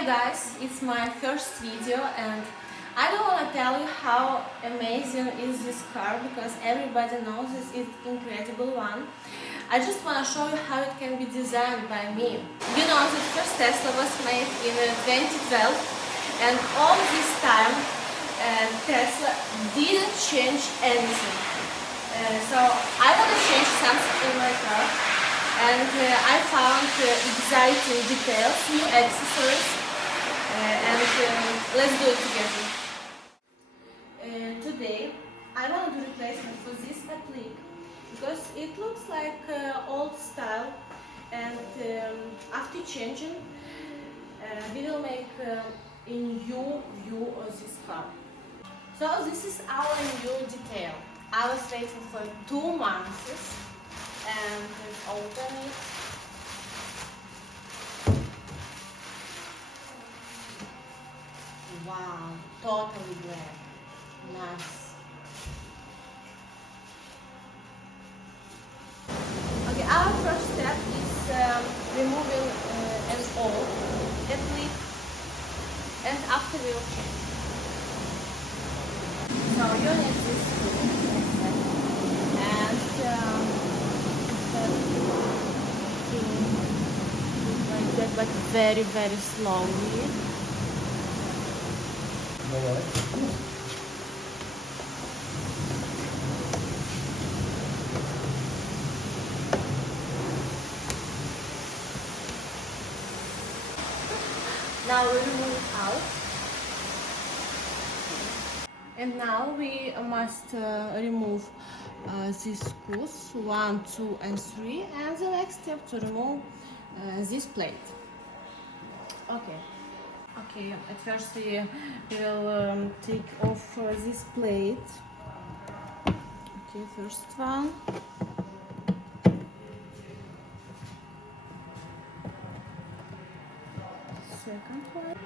Hi guys, it's my first video and I don't want to tell you how amazing is this car because everybody knows it's an incredible one. I just want to show you how it can be designed by me. You know, the first Tesla was made in 2012 and all this time Tesla didn't change anything. So I want to change something in my car. And I found exciting details, new accessories, and let's do it together. Today I want to do replacement for this applique because it looks like old style, and after changing we will make a new view of this car. So this is our new detail. I was waiting for 2 months. And let's open it. Wow, totally black. Nice. Okay, our first step is removing an old applique, and after we will change. So you need this tool, and like that, but very slowly. Now we remove it out, and now we must remove these screws 1, 2 and 3, and the next step to remove this plate. Okay, at first we will take off this plate. Okay, first one. Second one.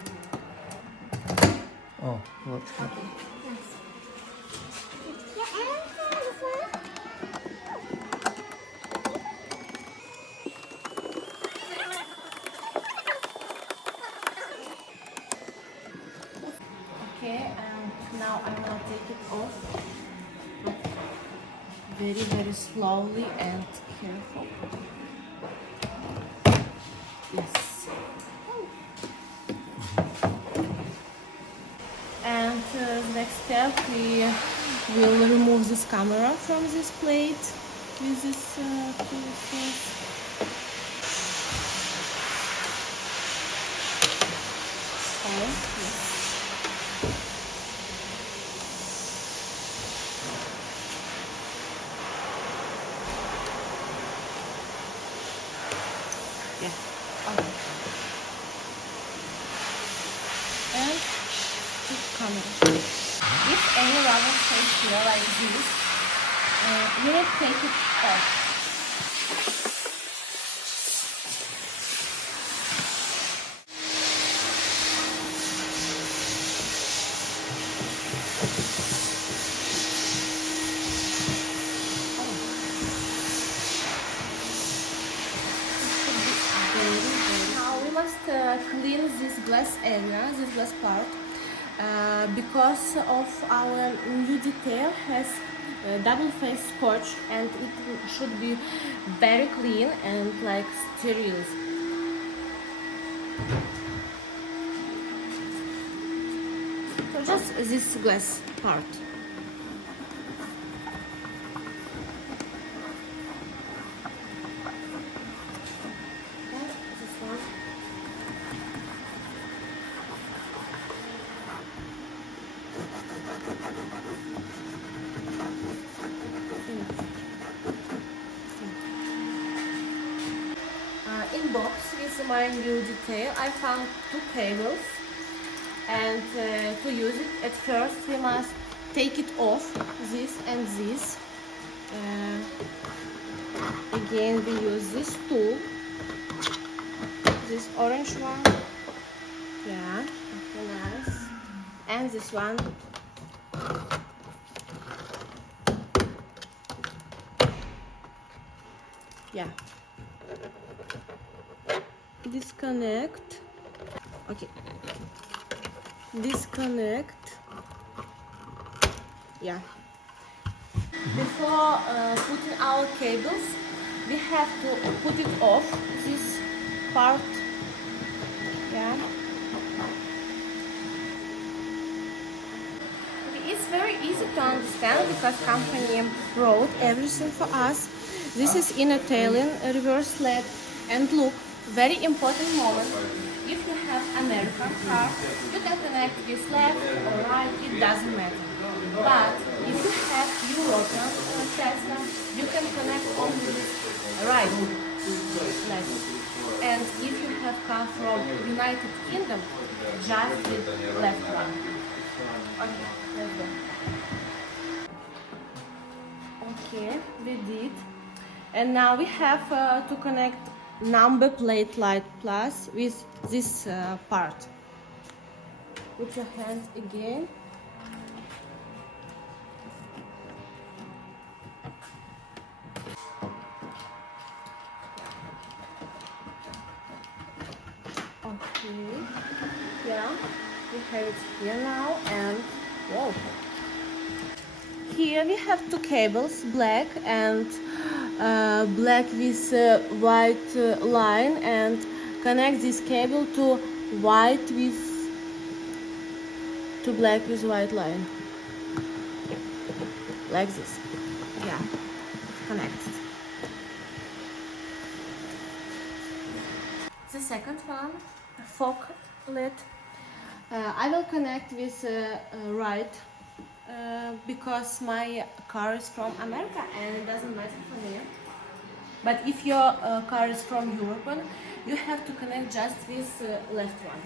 Oh, what's that? Okay, and now I'm gonna take it off, but very slowly and careful. Yes. And next step, we will remove this camera from this plate with this tool. Yeah. Okay. And this camera. If any rubber stays here like this, you need to take it off. Now we must clean this glass area, this glass part, because of our new detail has double face scotch, and it should be very clean and like sterile. So just this glass part. In box with my new detail I found 2 cables, and to use it at first we must take it off, this and this. Again we use this tool, this orange one, yeah, okay, nice, and this one. Yeah. Disconnect. Okay, disconnect. Yeah. Before putting our cables, we have to put it off, this part. Yeah. It's very easy to understand because company wrote everything for us. This is inner tailing, reverse LED, and look, very important moment. If you have American car, you can connect with left or right, it doesn't matter. But if you have European Tesla, you can connect only with right leg. And if you have car from United Kingdom, just with left one. Okay, let's go. Okay, we did. And now we have to connect number plate light plus with this part. Put your hands again. Okay. Yeah, we have it here now, and whoa. Here we have two cables, black and black with white line, and connect this cable to white with to black with white line, like this. Yeah, connected. The second one, fog LED. I will connect with right because my car is from America and it doesn't matter for me. But if your car is from Europe, you have to connect just with left one.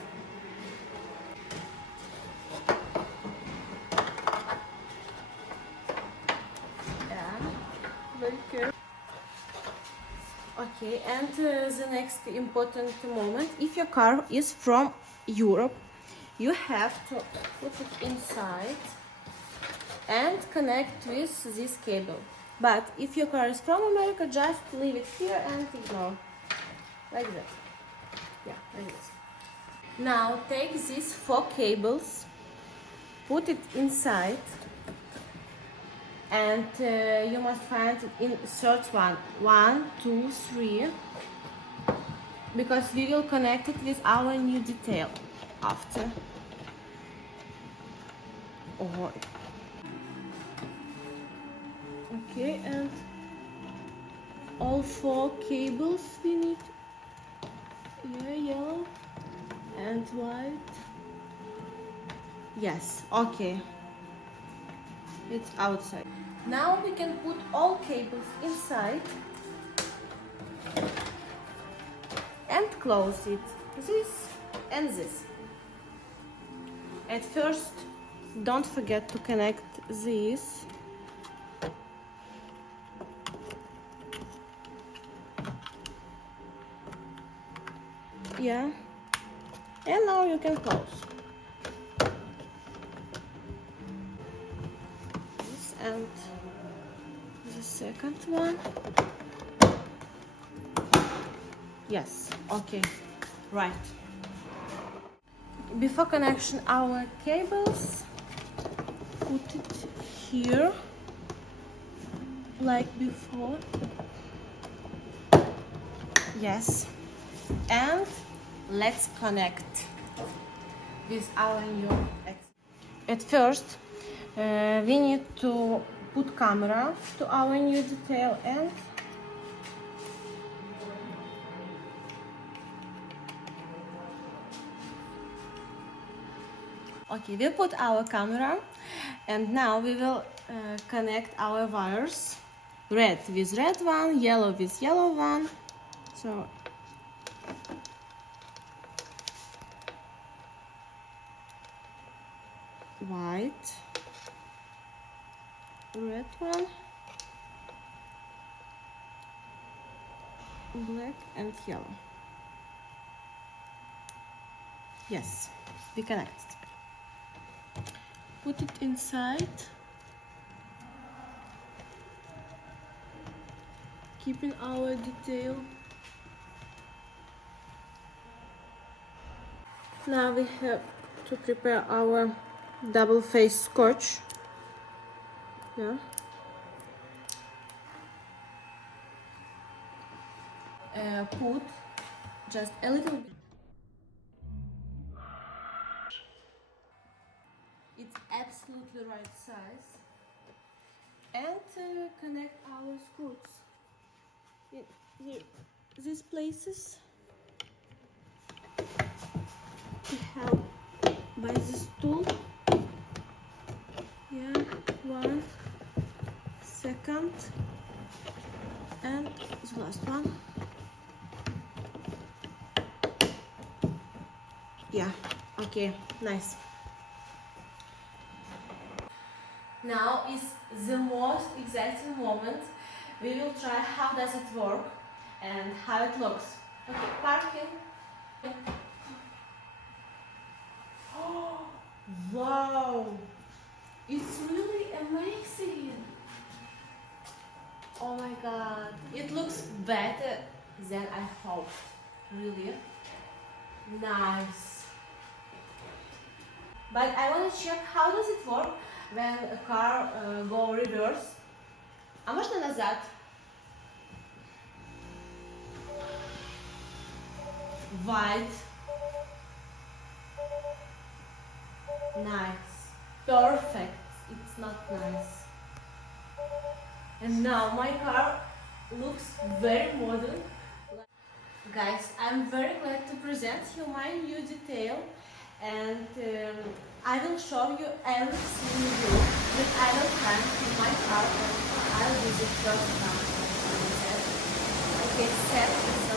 Yeah, very careful. Okay, and the next important moment, if your car is from Europe, you have to put it inside and connect with this cable. But if your car is from America, just leave it here and ignore. Like that. Yeah, like this. Now take these 4 cables, put it inside, and you must find it in third one. 1, 2, 3. Because we will connect it with our new detail after. Oh. Okay, and all 4 cables we need. Yeah, yellow and white. Yes, okay. It's outside. Now we can put all cables inside and close it. This and this. At first, don't forget to connect this. Yeah, and now you can close this and the second one. Yes, okay, right. Before connection our cables, put it here like before. Yes, and let's connect with our new X. At first, we need to put camera to our new detail and okay, we put our camera, and now we will connect our wires. Red with red one, yellow with yellow one. So white, red one, black and yellow. Yes, we connected. Put it inside, keeping our detail. Now we have to prepare our double face scotch. Yeah. Put just a little bit. It's absolutely right size. And connect our screws in these places. We have by this tool. Yeah, one, second, and the last one. Yeah, okay, nice. Now is the most exciting moment. We will try how does it work and how it looks. Okay, parking. Oh, wow! It's really amazing. Oh my god, it looks better than I hoped. Really nice. But I want to check how does it work when a car go reverse. А можно назад? White. Nice. Perfect. It's not nice. And now my car looks very modern. Guys, I'm very glad to present you my new detail, and I will show you everything new that I will find in my car when I will visit first time. Okay, set.